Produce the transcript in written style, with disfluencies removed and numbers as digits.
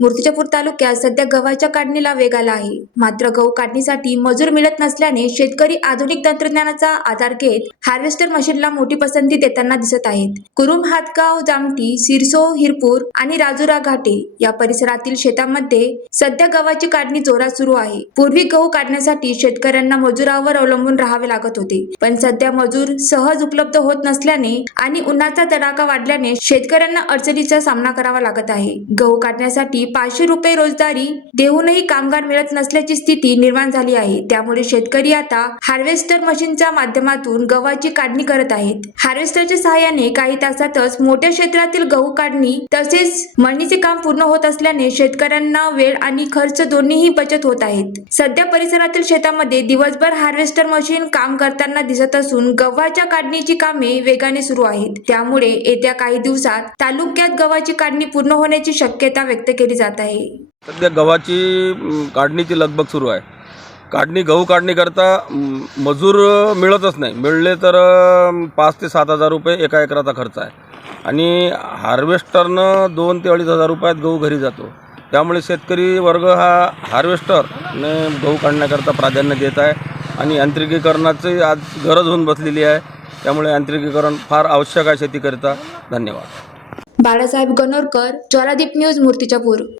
मूर्तिजापूर तालुक्यात सध्या गव्हाच्या काढणीला वेग आला आहे. मात्र गहू काढणीसाठी मजूर मिळत नसल्याने शेतकरी आधुनिक तंत्रज्ञानाचा आधार घेत हार्वेस्टर मशीनला मोठी पसंती देताना दिसत आहेत. कुरुम, हातगाव, जामठी, सिरसो, हिरपूर आणि राजुरा घाटे या परिसरातील शेतांमध्ये सध्या गव्हाची काढणी जोरात सुरू आहे. पूर्वी गहू काढण्यासाठी शेतकऱ्यांना मजुरावर अवलंबून राहावे लागत होते, पण सध्या मजूर सहज उपलब्ध होत नसल्याने आणि उन्हाचा तडाखा वाढल्याने शेतकऱ्यांना अडचणीचा सामना करावा लागत आहे. गहू काढण्यासाठी 500 रुपये रोजदारी देऊनही कामगार मिळत नसल्याची स्थिती निर्माण झाली आहे. त्यामुळे शेतकरी आता हार्वेस्टर मशीनच्या माध्यमातून गव्हाची काढणी करत आहेत. हार्वेस्टरच्या सहाय्याने काही तासातच मोठ्या क्षेत्रातील गहू काढणी तसेच मळणीचे काम पूर्ण होत असल्याने शेतकऱ्यांना वेळ आणि खर्च दोन्हीही बचत होत आहेत. सध्या परिसरातील शेतामध्ये दिवसभर हार्वेस्टर मशीन काम करताना दिसत असून गव्हाच्या काढणीची कामे वेगाने सुरू आहेत. त्यामुळे येत्या काही दिवसात तालुक्यात गव्हाची काढणी पूर्ण होण्याची शक्यता व्यक्त केली जात आहे. सध्या गव्हाची काढणीची लगबग सुरू आहे. गहू काढणी करता मजूर मिळतच नाही. मिळले तर 5 ते 7 हजार रुपये एका एकराचा खर्च आहे आणि हार्वेस्टरनं 2 ते 2.5 हजार रुपयात गहू घरी जातो. त्यामुळे शेतकरी वर्ग हा हार्वेस्टरने गहू काढण्याकरता प्राधान्य देत आहे आणि यांत्रिकीकरणाची आज गरज होऊन बसलेली आहे. त्यामुळे यांत्रिकीकरण फार आवश्यक आहे शेतीकरिता. धन्यवाद. बाळासाहेब गणोरकर, ज्वालादीप न्यूज, मूर्तिजापूर.